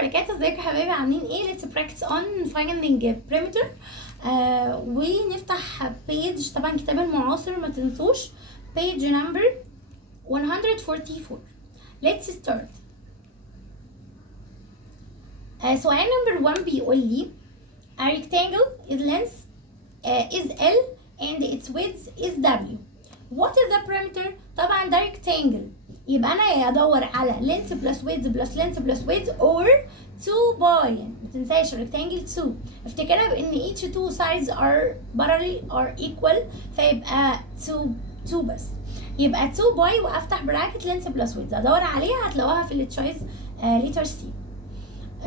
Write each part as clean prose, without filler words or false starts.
وبركاته. ازيكم يا حبايبي، عاملين ايه؟ let's practice on finding perimeter. ونفتح page طبعا كتاب المعاصر، ما تنسوش page number 144. let's start. سؤال number 1 بيقول لي a rectangle is length is L and its width is W. What is the perimeter؟ طبعا ده rectangle، يبقى انا يا ادور على length plus width plus length plus width or 2 by، ما تنساش rectangle 2 افتكرها بان each two sides are parallel or equal، فيبقى 2 بس، يبقى 2 by وافتح براكت length plus width ادور عليها هتلاقوها في التشويس letter C.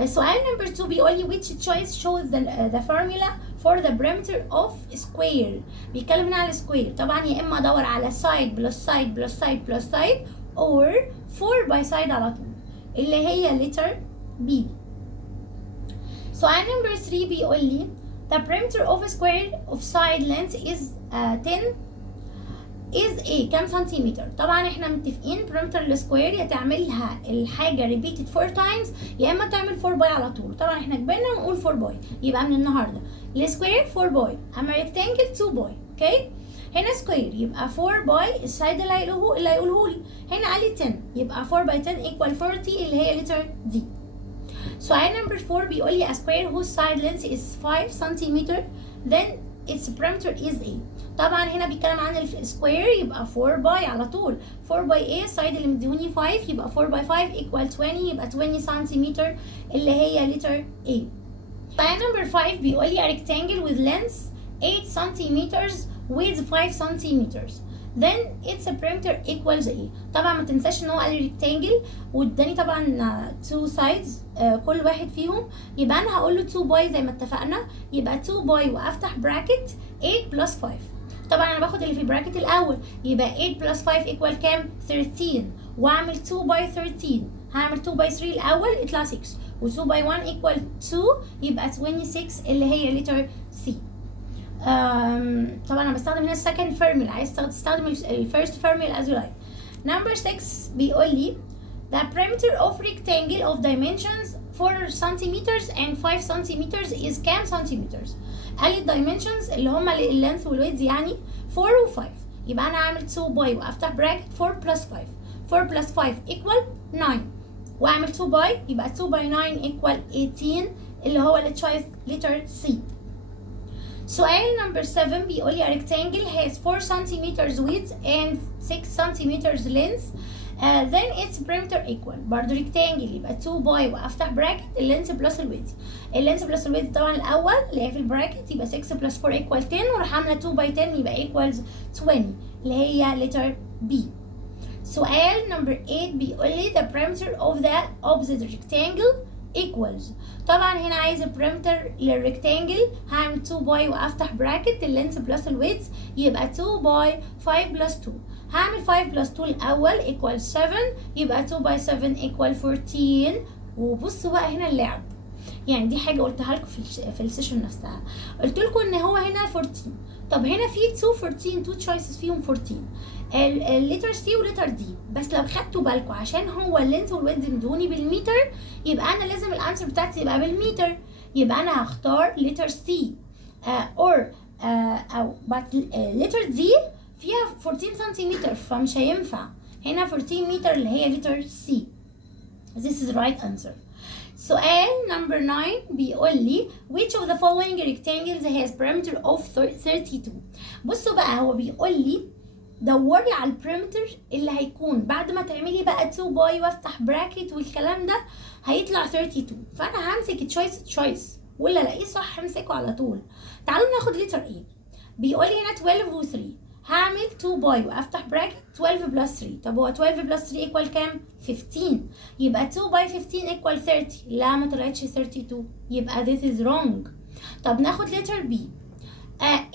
سؤال number 2 بيقول لي which choice shows the formula for the perimeter of square. بيتكلم هنا على square، طبعا يا اما ادور على side plus side plus side plus side or 4 by side على طول اللي هي letter B. سؤال number 3 بيقول لي the perimeter of a square of side length is 10 is a كام سنتيمتر؟ طبعا احنا متفقين perimeter السكوير يا تعملها الحاجه repeated 4 times يا اما تعمل 4 باي على طول. طبعا احنا كبرنا ونقول 4 باي، يبقى من النهارده السكوير 4 باي، اما rectangle 2 باي. اوكي، هنا سكوير يبقى 4 باي السايد اللي هيقوله لي، هنا قال لي 10 يبقى 4 باي 10 equal 40 اللي هي letter D. سؤال number 4 بيقول لي a square whose side length is 5 cm then its perimeter is A. طبعا هنا بيتكلم عن السكوير يبقى 4 باي على طول، 4 باي A السايد اللي مديوني 5 يبقى 4 باي 5 equal 20 يبقى 20 سنتيمتر اللي هي letter A. سؤال number 5 بيقول لي a rectangle with length 8 centimeters width 5 centimeters then its perimeter equals A. طبعا ما تنساش ان هو قال لي rectangle واداني طبعا 2 sides كل واحد فيهم، يبقى انا هقول له 2 باي زي ما اتفقنا، يبقى 2 باي وافتح براكت 8 بلس 5. طبعا انا باخد اللي في البراكت الاول، يبقى 8 بلس 5 ايكوال كام؟ 13، واعمل 2 باي 13، هعمل 2 باي 3 الاول يطلع 6 و2 باي 1 ايكوال 2 يبقى 26 اللي هي letter C. طبعا انا بستخدم هنا السكند فورمولا، عايز تستخدم الفيرست فورمولا as you like. number 6 بيقول لي the perimeter of rectangle of dimensions 4 centimeters and 5 centimeters is كام centimeters؟ قال لي الدايمنشنز اللي هما اللينث والويدز يعني 4 و 5، يبقى انا هعمل 2 باي وافتح براكت 4 بلس 5، 4 بلس 5 equal 9 واعمل 2 باي يبقى 2 باي 9 equal 18 اللي هو التشويس letter C. سؤال number 7 بيقول لي a rectangle has 4 centimeters width and 6 centimeters length then its perimeter equal. برضه rectangle يبقى 2 باي وافتح براكت اللينث بلس الويدث، اللينث بلس الويدث طبعا الاول اللي هي في البراكت يبقى 6 بلس 4 equal 10 وراح عامله 2 باي 10 يبقى equals 20 اللي هي letter B. سؤال number 8 بيقول لي the perimeter of the opposite rectangle equals. طبعا هنا عايز البريمتر للريكتانجل، هعمل 2 باي وافتح براكت اللينث بلس الويدث يبقى 2 باي 5 بلس 2، هعمل 5 بلس 2 الاول equal 7 يبقى 2 باي 7 equal 14. وبصوا بقى هنا اللعب، يعني دي حاجه قلتها لكم في السيشن نفسها، قلت لكم ان هو هنا 14، طب هنا في 2 تشويسز فيهم 14 الليتر سي وليتر دي، بس لو خدتوا بالكم عشان هو اللينث والويدث مدوني بالمتر يبقى انا لازم الانسر بتاعتي تبقى بالمتر، يبقى انا هختار ليتر سي او ليتر دي فيها 14 سنتيمتر فمش هينفع، هنا 14 متر اللي هي ليتر سي. This is the right answer. سؤال number 9 بيقول لي which of the following rectangles has perimeter of 32. بصوا بقى هو بيقول لي دوري على البريمتر اللي هيكون بعد ما تعملي بقى 2 باي وافتح براكت والكلام ده هيطلع 32، فانا همسك تشويس ولا الاقيه صح همسكه على طول. تعالوا ناخد لتر ايه، بيقول لي هنا 12 و 3، هعمل 2 باي وافتح براكت 12 بلس 3، طب هو 12 بلس 3 ايكوال كام؟ 15، يبقى 2 باي 15 ايكوال 30، لا ما طلعتش 32 يبقى this is wrong. طب ناخد لتر بي 8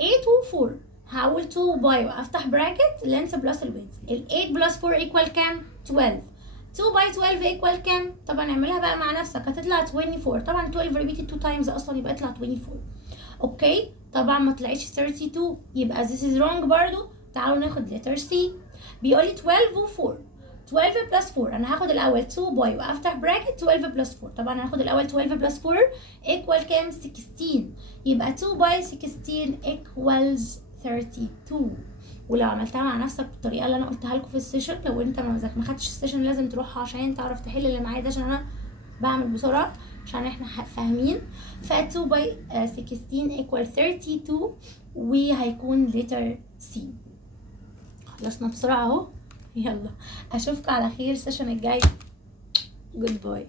و 4، هقول 2 باي وافتح براكت لينث بلس الويدث، ال 8 بلس 4 ايكوال كام؟ 12، 2 باي 12 ايكوال كام؟ طبعا اعملها بقى مع نفسك هتطلع 24، طبعا 12 ريبيتد 2 تايمز اصلا يبقى يطلع 24. اوكي طبعا ما طلعتش 32 يبقى this is wrong برضو. تعالوا ناخد letter C، بيقول لي 12 و 4، 12 بلس 4 انا هاخد الاول 2 باي وافتح براكت 12 بلس 4. طبعا هاخد الاول 12 بلس 4 ايكوال كام؟ 16. يبقى 2 باي 16 ايكوالز 32. ولو عملتها مع نفسك بالطريقه اللي انا قلتها لكم في السيشن، لو انت ما خدتش السيشن لازم تروحها عشان تعرف تحل اللي معايا ده، عشان انا بعمل بسرعه عشان احنا فاهمين. ف 2 باي 16 ايكوال 32 وهيكون لتر سي. خلصنا بسرعه اهو. يلا اشوفكم على خير السيشن الجاي. جود باي.